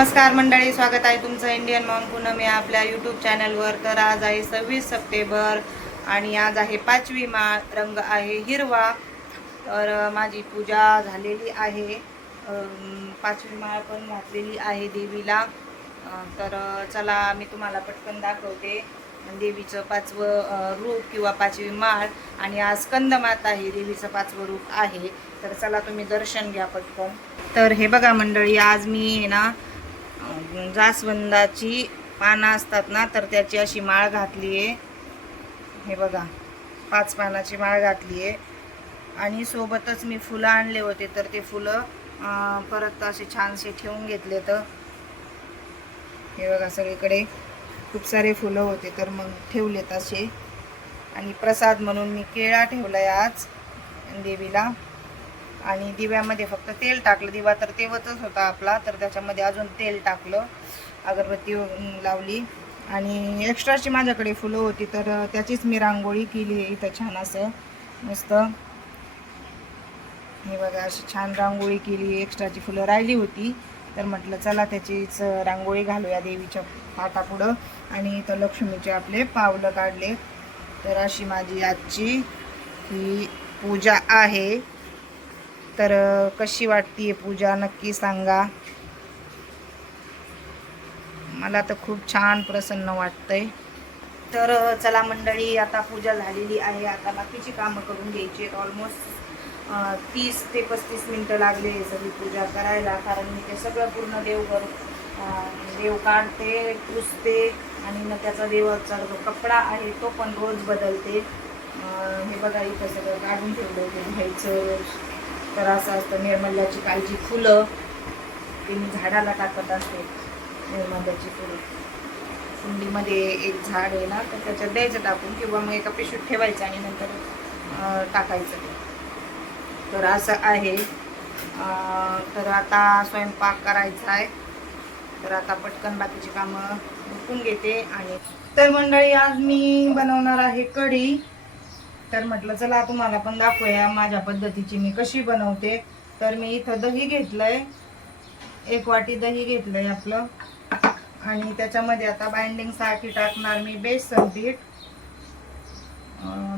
नमस्कार मंडळी, स्वागत आहे तुमचं इंडियन मॉम पूनम या आपल्या यूट्यूब चॅनलवर। तर आज आहे 26 सप्टेंबर आणि आज आहे 5वी माळ, रंग आहे हिरवा। तर माझी पूजा झालेली आहे, 5वी माळ पण घातलेली आहे देवीला। तर चला मी तुम्हाला पटकन दाखवते देवीचं 5वं रूप किंवा 5वी माळ। आणि आज स्कंदमाता आहे, देवीचं 5वं रूप आहे। तर चला तुम्ही दर्शन घ्या पटकन। तर हे बघा मंडळी, आज मी ना जास्वंदाची पानं असतात ना, तर त्याची अशी माळ घातली आहे। हे बघा, 5 पानाची माळ घातली आहे आणि सोबतच मी फुलं आणले होते, तर ते फुलं परत असे छानसे ठेवून घेतले। तर हे बघा, सगळीकडे खूप सारे फुलं होते तर मग ठेवलेत असे। आणि प्रसाद म्हणून मी केळा ठेवलाय आज देवीला। आणि दिव्यामध्ये फक्त तेल टाकलं, दिवा तर तेवतच होता आपला, तर त्याच्यामध्ये अजून तेल टाकलं, अगरबत्ती लावली। आणि एक्स्ट्राची माझ्याकडे फुलं होती तर त्याचीच मी रांगोळी केली आहे इथं छान असं मस्त। हे बघा, अशी छान रांगोळी केली, एक्स्ट्राची फुलं राहिली होती तर म्हटलं चला त्याचीच रांगोळी घालूया देवीच्या पाटापुढं। आणि इथं लक्ष्मीचे आपले पावलं काढले। तर अशी माझी आजची ही पूजा आहे। तर कशी वाटतीये पूजा नक्की सांगा। मला तर खूप छान प्रसन्न वाटतंय। तर चला मंडळी, आता पूजा झालेली आहे, आता बाकीची कामं करून घ्यायची आहेत। ऑलमोस्ट 30 ते 35 मिनटं लागले सगळी पूजा करायला, कारण मी ते सगळं पूर्ण देव काढते, पुसते आणि मग त्याचा देवाचा जो कपडा आहे तो पण रोज बदलते। हे बघा, इथं सगळं काढून ठेवलं होतं घ्यायचं। तर असं असतं, निर्मल्याची कालची फुलं ते मी झाडाला टाकत असते। निर्मल्याची फुलं कुंडीमध्ये एक झाड आहे ना, तर त्याच्यात द्यायचं टाकून, किंवा मग एका पिशवीत ठेवायचं आणि नंतर टाकायचं। तर असं आहे। तर आता स्वयंपाक करायचा आहे, तर आता पटकन बाकीची कामं उरकून घेते। आणि तर मंडळी, आज मी बनवणार आहे कढी। तर म्हटलं चला तुम्हाला पण दाखवूया माझ्या पद्धतीची मी कशी बनवते। तर मी इथं दही घेतलंय, 1 वाटी दही घेतलंय आपलं। आणि त्याच्यामध्ये आता बाइंडिंगसाठी टाकणार मी बेसन पीठ,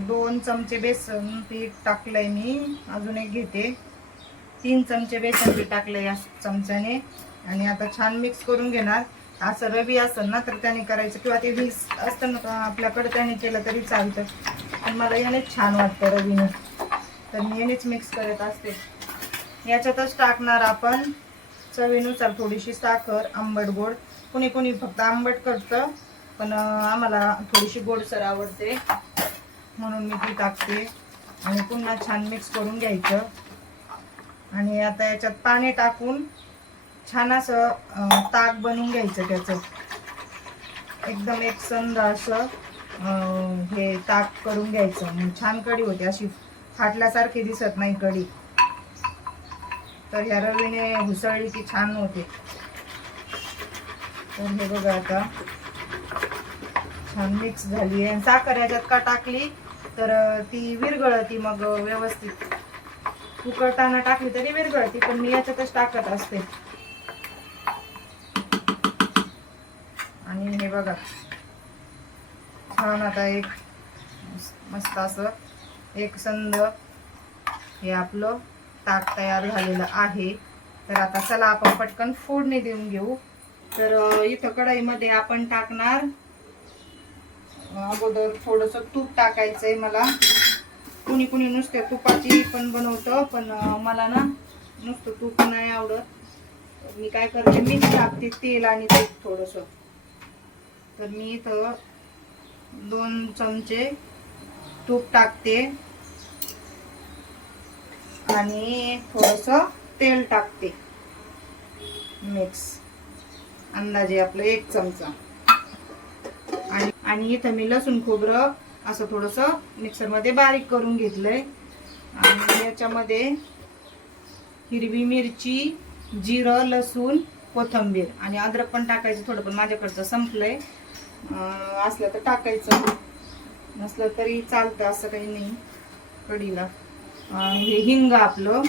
2 चमचे बेसन पीठ टाकलंय मी। अजून एक घेते, 3 चमचे बेसन पीठ टाकलंय या चमच्याने। आणि आता छान मिक्स करून घेणार। असं रवी असेल ना तर त्याने करायचं, किंवा ते व्हीस असतं ना आपल्याकडे त्याने केलं तरी चालतं, पण मला यानेच छान वाटतं रवीने, तर मी यानेच मिक्स करत असते। याच्यातच टाकणार आपण चवीनुसार थोडीशी साखर, आंबट गोड। कुणी कुणी फक्त आंबट करतं, पण आम्हाला थोडीशी गोडसर आवडते म्हणून मी ती टाकते। आणि पुन्हा छान मिक्स करून घ्यायचं। आणि आता याच्यात पाणी टाकून छान असं ताक बनवून घ्यायचं त्याचं, एकदम एकसंध असं हे ताक करून घ्यायचं। छान कढी होते, अशी फाटल्यासारखी दिसत नाही कढी। तर ह्या रवीने हुसळली की छान होते। तर हे बघा, आता छान मिक्स झाली आहे। साखर याच्यात का टाकली तर ती विरघळती मग व्यवस्थित, उकळताना टाकली तरी विरघळती, पण मी याच्यातच टाकत असते। आणि हे बघा, छान आता एक मस्त असं एकसंध हे आपलं ताक तयार झालेलं आहे। तर आता चला आपण पटकन फोडणी देऊन घेऊ। तर इथं कढईमध्ये आपण टाकणार, अगोदर थोडंसं तूप टाकायचंय मला। कुणी कुणी नुसत्या तुपाची पण बनवतं, पण मला ना नुसतं तूप नाही आवडत। मी काय करते, मिक्स टाकते तेल आणि तूप थोडंसं। तर मी इथं 2 चमचे तूप टाकते आणि थोडंसं तेल टाकते मिक्स, अंदाजे आपलं 1 चमचा। आणि इथं मी लसूण खोबरं असं थोडंसं मिक्सरमध्ये बारीक करून घेतलंय। आणि याच्यामध्ये हिरवी मिरची, जिरं, लसूण, कोथिंबीर आणि अद्रक पण टाकायचं थोडं, पण माझ्याकडचं संपलंय। असलं तर टाकायचं, नसलं तरी चालतं, असं काही नाही कढीला। हे हिंग आपलं,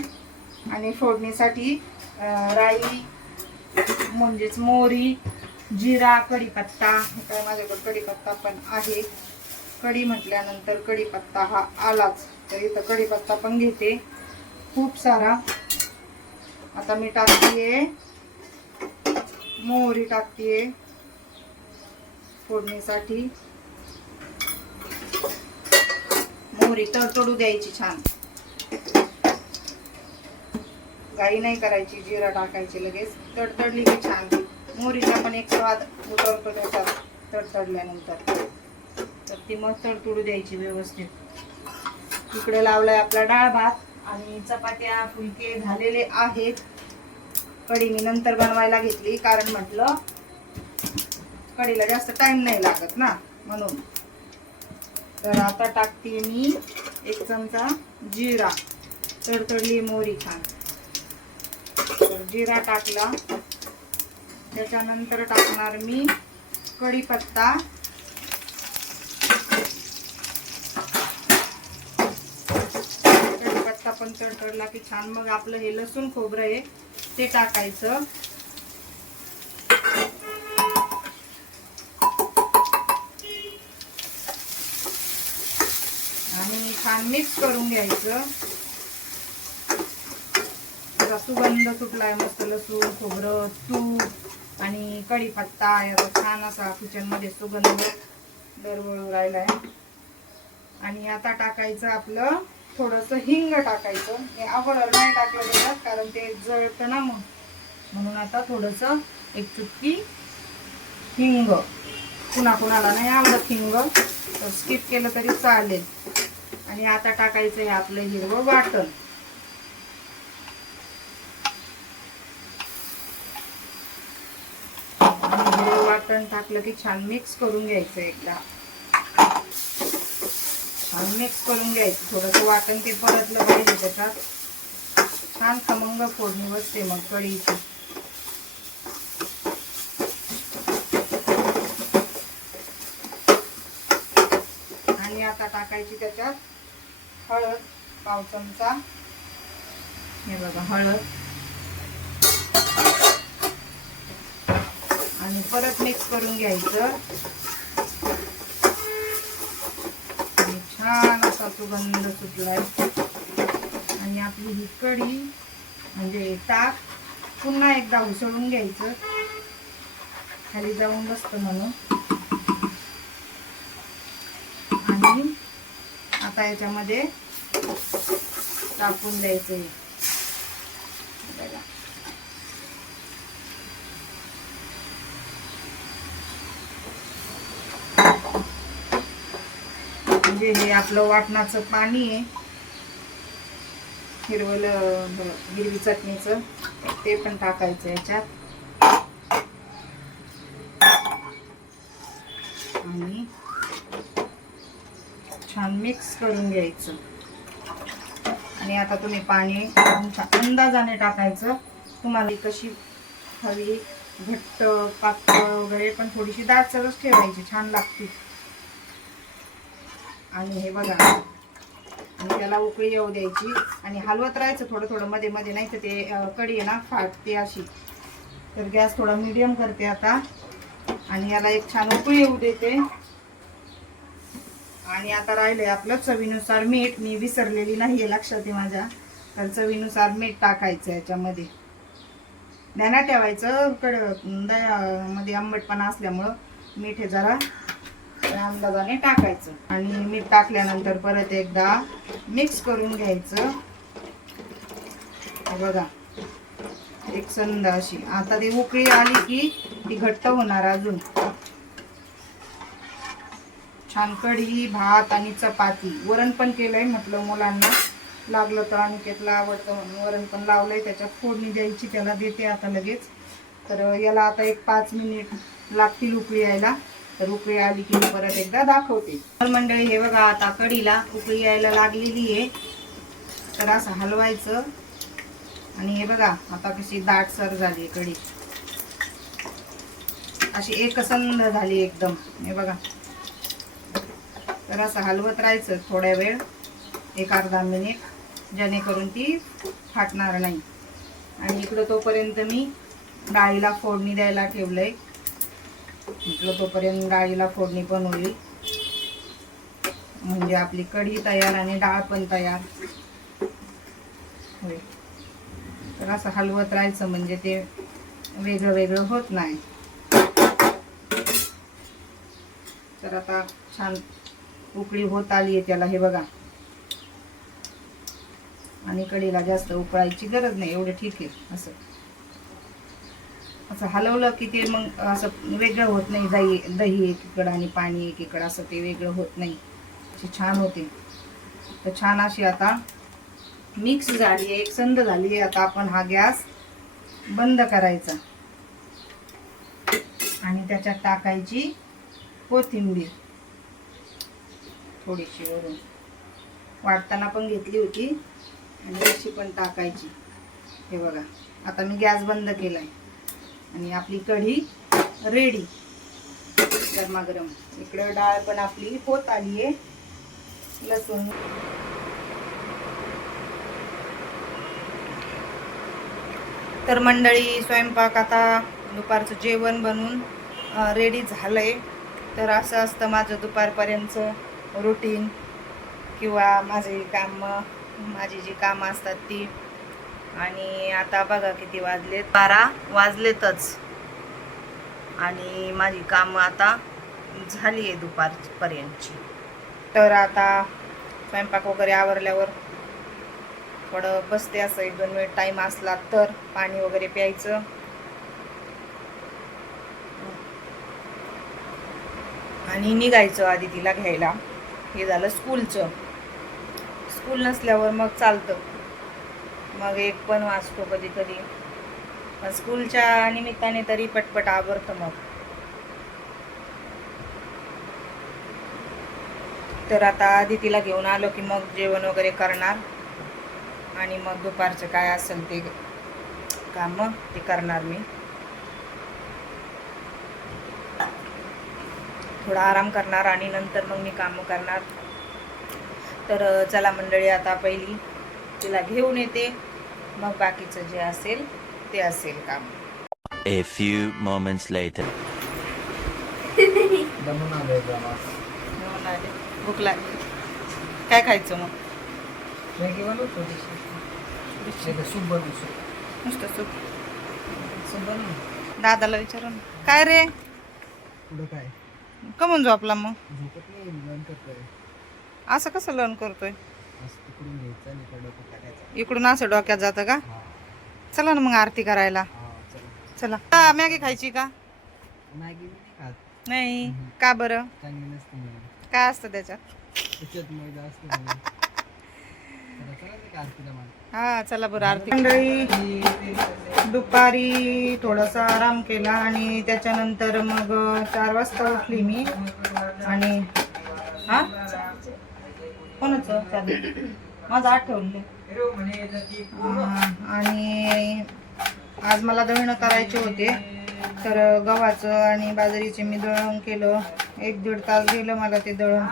आणि फोडणीसाठी राई, म्हणजेच मोहरी, जिरा, कढीपत्ता. काय माझ्याकडे कढीपत्ता पण आहे. कढी म्हटल्यानंतर कढीपत्ता हा आलाच, तर इथं कढीपत्ता पण घेते खूप सारा. आता मी टाकतेय मोहरी, टाकतेय फोडणीसाठी. मोहरी तडतडू द्यायची छान, घाई नाही करायची. जिरा टाकायची लगेच, तडतडली की छान. मोहरीचा पण एक स्वाद उतरतो त्याच्यात तडतडल्यानंतर, तर ती मग तडतडू द्यायची व्यवस्थित. इकडे लावलाय आपला डाळ भात आणि चपात्या फुलके झालेले आहेत. कढी मी नंतर बनवायला घेतली, कारण म्हटलं कढीला जास्त टाइम नाही लागत ना, म्हणून. तर आता टाकते मी 1 चमचा जिरा. तडतडली मोहरी छान, तर जिरा टाकला. त्याच्यानंतर टाकणार मी कढीपत्ता. कढीपत्ता पण तडतडला की छान. मग आपलं हे लसूण खोबरं आहे ते टाकायचं आणि छान मिक्स करून घ्यायचं. त्याचा सुगंध सुटलाय मस्त. लसूण खोबरं, तूप आणि कढीपत्ता याचा छान असा किचन मध्ये सुगंध दरवळू राहिलाय. आणि आता टाकायचं आपलं थोडंसं हिंग टाकायचं. हे अगोदर नाही टाकलं त्याच्यात, कारण ते जळतं ना, मग म्हणून आता थोडंसं 1 चुटकी हिंग. कुणाला नाही आवडत हिंग तर स्किप केलं तरी चालेल. आणि आता टाकायचं आहे आपलं हिरवं वाटण. हिरवं वाटण टाकलं की छान मिक्स करून घ्यायचं. एकदा छान मिक्स करून घ्यायचं. थोडंसं वाटण ते परतलं पाहिजे त्याच्यात. छान खमंग फोडणी बसते मग कढीची. आणि आता टाकायची त्याच्यात हळद, 1/2 चमचा. हे बघा हळद. आणि परत मिक्स करून घ्यायचं. आणि छान असा सुगंध सुटलाय. आणि आपली ही कढी म्हणजे ताक पुन्हा एकदा उसळून घ्यायचं, खाली जाऊन बसतं म्हणून. आणि आता याच्यामध्ये टाकून द्यायचं. म्हणजे हे आपलं वाटणाचं पाणी आहे, हिरवी चटणीचं, ते पण टाकायचं याच्यात. आणि छान मिक्स करून घ्यायचं. आणि आता तुम्ही पाणी तुमच्या अंदाजाने टाकायचं. तुम्हाला कशी हवी, घट्ट पातळ वगैरे, पण थोडीशी दाटसरच ठेवायची, छान लागते. आणि हे बघा, आणि त्याला उकळी येऊ द्यायची आणि हलवत राहायचं थोडं थोडं मध्ये मध्ये, नाही तर ते कढी आहे ना फाटते अशी. तर गॅस थोडा मीडियम करते आता आणि याला एक छान उकळी येऊ देते. आणि आता राहिलंय आपलं चवीनुसार मीठ. मी विसरलेली नाहीये, लक्षात आहे माझ्या. तर चवीनुसार मीठ टाकायचं याच्यामध्ये. ध्यानात ठेवायचं, दह्यामध्ये आंबटपणा असल्यामुळं मीठ हे जरा अंदाजाने टाकायचं. आणि मीठ टाकल्यानंतर परत एकदा मिक्स करून घ्यायचं. बघा एकसंध अशी. आता ती उकळी आली की ती घट्ट होणार अजून. छान कढी, भात आणि चपाती. वरण पण केलंय, म्हटलं मुलांना लागलं तर अनिकेतला आवडतं म्हणून वरण पण लावलंय. त्याच्यात फोडणी द्यायची, त्याला देते आता लगेच. तर याला आता एक 5 मिनिट लागतील उकळी यायला. तर उकळी आली की परत एकदा दाखवते. तर मंडळी हे बघा, आता कढीला उकळी यायला लागलेली आहे. तर असं हलवायचं. आणि हे बघा आता कशी दाटसर झाली कढी, अशी एकसंध झाली एकदम. हे बघा, तर असं हलवत राहायचं थोड्या वेळ, 1-अर्धा मिनिट, जेणेकरून ती फाटणार नाही. आणि इकडं तोपर्यंत मी डाळीला फोडणी द्यायला ठेवलंय. म्हटलं तोपर्यंत डाळीला फोडणी पण होईल, म्हणजे आपली कढी तयार आणि डाळ पण तयार होईल. तर असं हलवत राहायचं म्हणजे ते वेगळं वेगळं होत नाही. तर आता छान उकळी होत आली आहे त्याला, हे बघा. आणि कढीला जास्त उकळायची गरज नाही, एवढं ठीक आहे. असं असं हलवलं की ते मग असं वेगळं होत नाही. दही एकीकडं आणि पाणी एकीकडं, असं ते वेगळं होत नाही, अशी छान होते. तर छान अशी आता मिक्स झाली आहे, एकसंध झाली आहे. आता आपण हा गॅस बंद करायचा आणि त्याच्यात टाकायची कोथिंबीर थोडीशी वरून. वाटताना पण घेतली होती आणि अशी पण टाकायची. हे बघा, आता मी गॅस बंद केलाय आणि आपली कढी रेडी गरमागरम. इकडे डाळ पण आपली होत आली आहे. लसूण तर मंडळी, स्वयंपाक आता दुपारचं जेवण बनवून रेडी झालंय. तर असं असतं माझं दुपारपर्यंतचं रुटीन, किंवा माझी जी कामं असतात ती. आणि आता बघा किती वाजलेत, 12 वाजलेतच आणि माझी कामं आता झाली आहे दुपारपर्यंतची. तर आता स्वयंपाक वगैरे आवरल्यावर थोडं बसते, असं 1-2 मिनिट टाईम असला तर पाणी वगैरे प्यायचं. आणि निघायचं आधी तिला घ्यायला. हे झालं स्कूलचं. स्कूल नसल्यावर मग चालतं, मग 1 पण वाजतो कधी कधी. स्कूलच्या निमित्ताने तरी पटपट आवरतं मग. तर आता आधी तिला घेऊन आलो की मग जेवण वगैरे करणार आणि मग दुपारचं काय असेल ते काम ते करणार. मी थोडा आराम करणार आणि नंतर मग मी कामं करणार. तर चला मंडळी, आता पहिली तिला घेऊन येते, मग बाकीचं जे असेल ते असेल काम. A few moments later. भूक लागली. काय खायचं मग? नुसतं सूप दादाला विचारून. काय रे, काय कमून झोपला मग? झोपत नाही, लर्न करतोय. असं कसं लर्न करतोय? असं तिकडून घ्यायचं आणि इकडं डोकं टाकायचं. इकडून असं डोक्यात जातं का? हा चला ना मग आरती करायला. हा चला. मॅगी खायची का? मॅगी नाही खात, नाही का बरं? चांगली नसते म्हणून. काय असतं त्याच्यात? त्याच्यात मैदा असते म्हणून. चला का आरतीला मला. हा चला बरं आरती. मंडळी, दुपारी थोडासा आराम केला आणि त्याच्यानंतर मग 4 वाजता उठली मी. आणि हा कोणाचं माझं आठवलं. आणि आज मला दळणं करायचे होते, तर गव्हाचं आणि बाजरीचे मी दळण केलं. 1-1.5 तास गेलं मला ते दळण.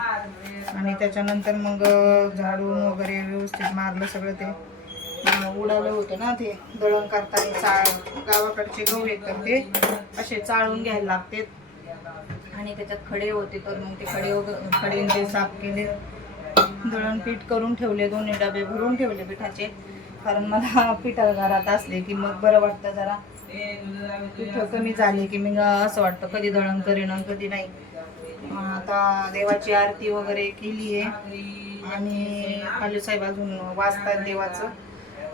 आणि त्याच्यानंतर मग झाडून वगैरे व्यवस्थित मारलं सगळं. ते उडालं होतं ना ते दळण करताना. गावाकडचे गहू आहेत तर ते असे चाळून घ्यायला लागतात आणि त्याच्यात खडे होते, तर मग ते खडे ते साफ केले. दळण पीठ करून ठेवले, 2 डबे भरून ठेवले पिठाचे. कारण मला पिठं घरात असले की मग बरं वाटतं. जरा पीठ कमी झाले की मग असं वाटतं कधी दळण करेन आणि कधी नाही. आता देवाची आरती वगैरे केली आहे आणि खाली साहेब अजून वाचतात देवाचं.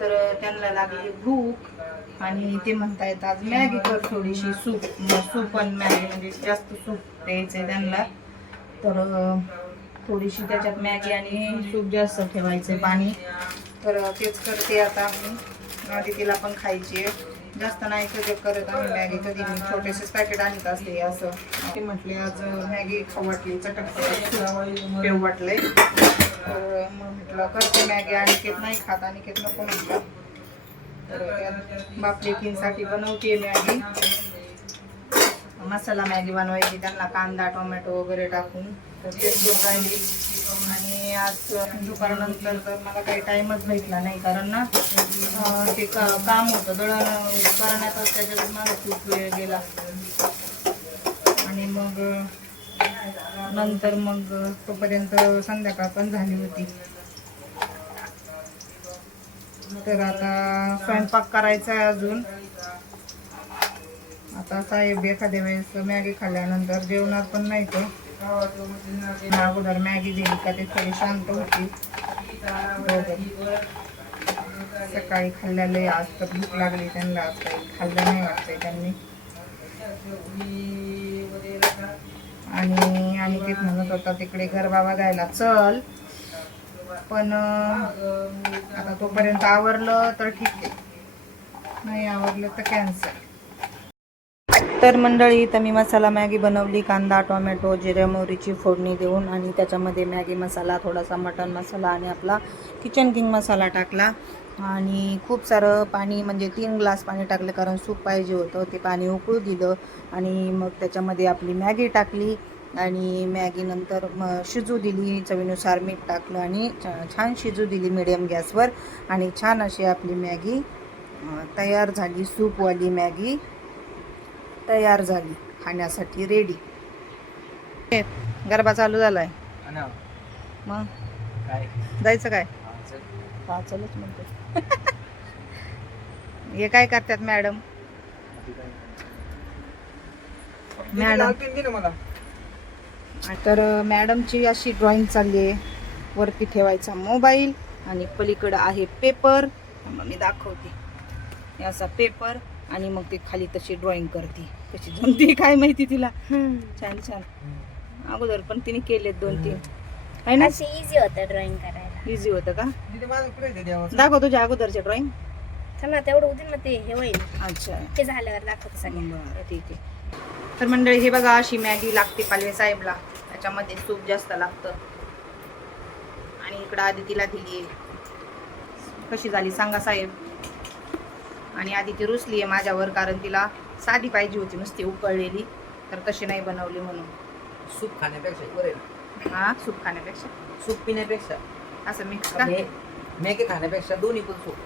तर त्यांना लागली भूक आणि ते म्हणतायत आज मॅगी कर थोडीशी. सूप आणि मॅगी, म्हणजे जास्त सूप द्यायचं आहे त्यांना. तर थोडीशी त्याच्यात मॅगी आणि सूप जास्त ठेवायचं आहे, पाणी. तर तेच करते आता मी. आधी तिला पण खायची आहे, जास्त नाही कधी करत आम्ही मॅगी. कधी मी छोटेसेच पॅकेट आणत असते. असं ते म्हटले आज मॅगी खाऊ वाटली, चटक पेऊ वाटले. तर मग म्हटलं करते मॅगी. अनिकेत नाही खात, अनिकेत नको म्हटलं. तर बापलेकींसाठी बनवते मॅगी. मसाला मॅगी बनवायची त्यांना, कांदा टोमॅटो वगैरे टाकून. तर तेच करून राहिली. आणि आज दुपारनंतर तर मला काही टाईमच भेटला नाही, कारण ना ते काम होतं दळण करण्यातच, त्याच्यात माझा खूप वेळ गेला. आणि मग नंतर मग तोपर्यंत संध्याकाळ पण झाली होती. तर आता स्वयंपाक करायचा आहे अजून. आता साहेब एखाद्या वेळेस मॅगी खाल्ल्यानंतर जेवणार पण नाही तो. अगोदर मॅगी दिली का ते थोडी शांत होती. सकाळी खाल्लेले, आज तर भूक लागली त्यांना, आज काही खाल्लं नाही वाटतंय त्यांनी. आणि अनिकेत म्हणत होता तिकडे गरबा बघायला चल, पण आता तोपर्यंत आवरलं तर ठीक आहे, नाही आवरलं तर कॅन्सल. तर मंडळी, इथं मी मसाला मॅगी बनवली. कांदा, टोमॅटो, जिरे मोहरीची फोडणी देऊन, आणि त्याच्यामध्ये मॅगी मसाला, थोडासा मटण मसाला आणि आपला किचन किंग मसाला टाकला. आणि खूप सारं पाणी, म्हणजे 3 ग्लास पाणी टाकलं, कारण सूप पाहिजे होतं. ते पाणी उकळू दिलं आणि मग त्याच्यामध्ये आपली मॅगी टाकली आणि मॅगी नंतर शिजू दिली. चवीनुसार मीठ टाकलं आणि छान शिजू दिली मीडियम गॅसवर. आणि छान अशी आपली मॅगी तयार झाली. सूपवाली मॅगी तयार झाली, खाण्यासाठी रेडी. गरबा चालू झालाय, मग जायचं काय? हा, चलच म्हणतो. हे काय करतात मॅडम? तर मॅडमची अशी ड्रॉइंग चालली आहे. वरती ठेवायचा मोबाईल आणि पलीकडं आहे पेपर. मी दाखवते. हे असा पेपर आणि मग ती खाली तशी ड्रॉइंग करते. कशी जमते काय माहिती तिला. छान छान. अगोदर पण तिने केले 2-3 आहे ना. इझी होतं ड्रॉइंग करायला. इझी होतं का? दाखव तुझ्या अगोदरच्या ड्रॉइंग. चला तेवढं उद्या ते हे होईल. अच्छा, ते झाल्यावर दाखवते सगळं. बरं, ठीक आहे. तर मंडळी, हे बघा अशी मॅगी लागते पालवे साहेबला. त्याच्यामध्ये सूप जास्त लागतं. आणि इकडं आदितीला दिली. कशी झाली सांगा साहेब? आणि आदिती रुसली आहे माझ्यावर, कारण तिला साधी पाहिजे होती, नुसती उकळलेली. तर तशी नाही बनवली म्हणून. सूप खाण्यापेक्षा बरं. हा, सूप खाण्यापेक्षा, सूप पिण्यापेक्षा असं मिक्स का? मॅगी खाण्यापेक्षा दोन्ही पण सूप.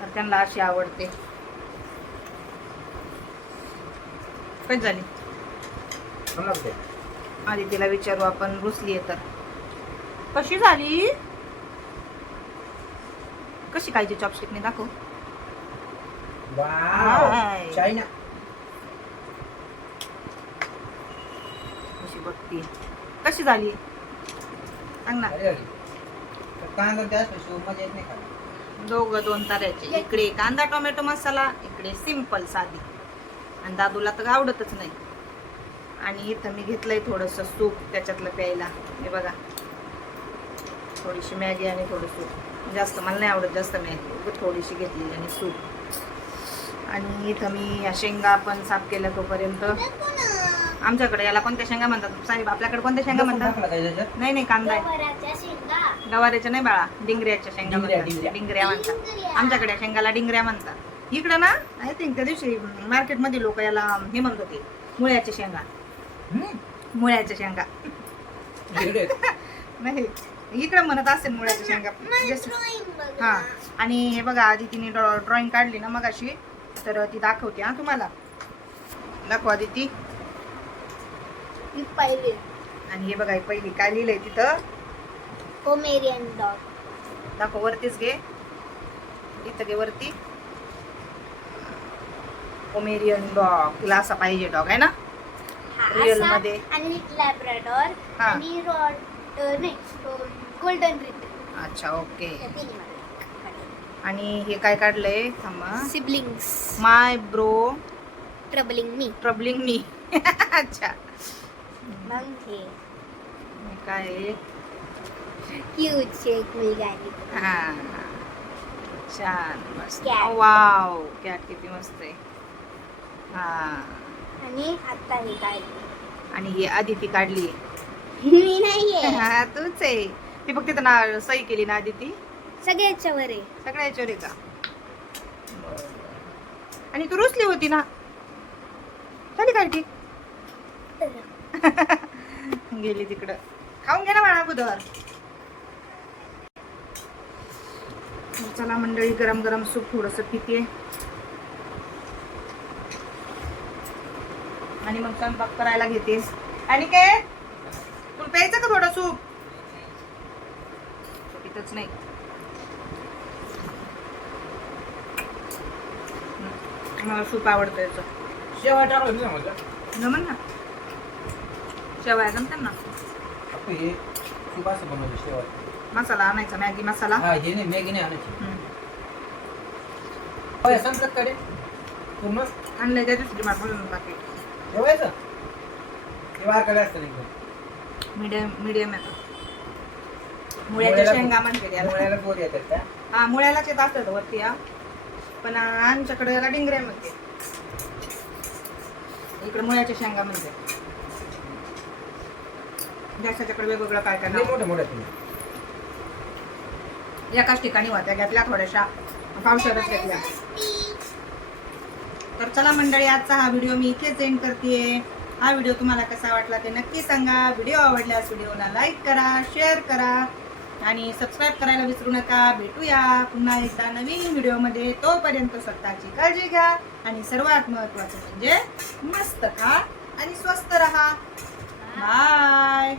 तर त्यांना अशी आवडते. कशी झाली? आदितीला विचारू आपण, रुसली आहे तर. कशी झाली? कशी खायची चॉपस्टिकने दाखव. Wow, China. कशी बघती, कशी झाली सांग ना. कांदा त्याशिवाय मजा येत नाही खायला. दोघं 2 तऱ्याचे. इकडे कांदा टोमॅटो मसाला, इकडे सिंपल साधी. आणि दादूला तर आवडतच नाही. आणि इथं मी घेतलंय थोडंसं सूप त्याच्यातलं प्यायला. हे बघा, थोडीशी मॅगी आणि थोडं सूप. जास्त मला नाही आवडत जास्त मॅगी, थोडीशी घेतली आणि सूप. आणि इथं मी या शेंगा पण साफ केल्या तोपर्यंत. आमच्याकडे याला कोणत्या शेंगा म्हणतात साहेब? आपल्याकडे कोणत्या शेंगा म्हणतात? नाही, कांदा आहे. गवाऱ्याच्या नाही बाळा, डिंगऱ्याच्या शेंगा म्हणतात. डिंगऱ्या म्हणतात आमच्याकडे. शेंगाला डिंगऱ्या म्हणतात. इकडं ना आय थिंक त्या दिवशी मार्केटमध्ये लोक याला हे म्हणत होते, मुळ्याच्या शेंगा. मुळ्याच्या शेंगा नाही, इकडं म्हणत असेल मुळ्याच्या शेंगा. हा, आणि हे बघा, आधी तिने ड्रॉइंग काढली ना मग अशी, तर ती दाखवते. हा, तुम्हाला दाखवा आदिती. पहिले. आणि हे बघा, पहिली काय लिहिलंय तिथं? Pomeranian dog. दाखव, वरतीच घे, इथं घे वरती. Pomeranian dog. तिला असा पाहिजे डॉग, आहे ना रिअल मध्ये. आणि लॅब्राडोर हा. आणि गोल्डन रिट्रीव्हर. अच्छा, ओके. आणि हे काय काढलंय? थांबा. सिबलिंग्स. माय ब्रो ट्रबलिंग मी. ट्रबलिंग मी. अच्छा, मग हे काय आहे? क्यूट शेक मी गाडी. हा, छान, मस्त. Cat. वाव, कॅट किती मस्त आहे. हा, आणि आता हे काय? आणि ही आदिती काढली. मी नाहीये. हा, तूच आहे. ती फक्त तिथं ना सही केली ना आदिती. सगळ्याच्या वर आहे. सगळ्या याच्यावर आहे का? आणि तू रुसली होती ना, झाली काय ठीक? गेली तिकडं. खाऊन घे ना बाळा अगोदर. चला मंडळी, गरम गरम सूप थोडस पिते आणि मग स्वयंपाक करायला घेते. आणि काय तुला प्यायचं का थोडं सूप? पितच नाही. मला सूप आवडतं याचं. शेवाय टाकलं ना माझ्या जमन ना, शेवाया जमतात ना. हे तू असं बनवलं शेवाय. मसाला आणायचा, मॅगी मसाला. हा हे नाही मॅगी नाही आणायची. हम्म. होय संपत कडे पूर्ण आणलंय त्या दिवशी मागवलं बाकी. जेवायचं ते वारकडे असतं एकदम मीडियम येतो. मुळ्याच्या शेंगा म्हणते त्याला. मुळ्याला गोड येतात का? हा, मुळ्यालाच येत असतात वरती. हा, पण आमच्याकडे याला डिंगऱ्या म्हणते, इकडे मुळ्याच्या शेंगा म्हणते. गॅसाच्याकडे वेगवेगळं काय काय लय नाव. मोठे मोठे तुम्ही एकाच ठिकाणी होत्या, घेतल्या थोड्याशा पावसाळ्यात घेतल्या. तर चला मंडळी, आजचा हा व्हिडिओ मी इथेच एंड करते. हा व्हिडिओ तुम्हाला कसा वाटला ते नक्की सांगा. व्हिडिओ आवडल्यास व्हिडिओला लाईक करा, शेअर करा आणि सबस्क्राईब करायला विसरू नका. भेटूया पुन्हा एकदा नवीन व्हिडिओमध्ये. तोपर्यंत स्वतःची काळजी घ्या आणि सर्वात महत्त्वाचं म्हणजे मस्त खा आणि स्वस्त रहा. बाय.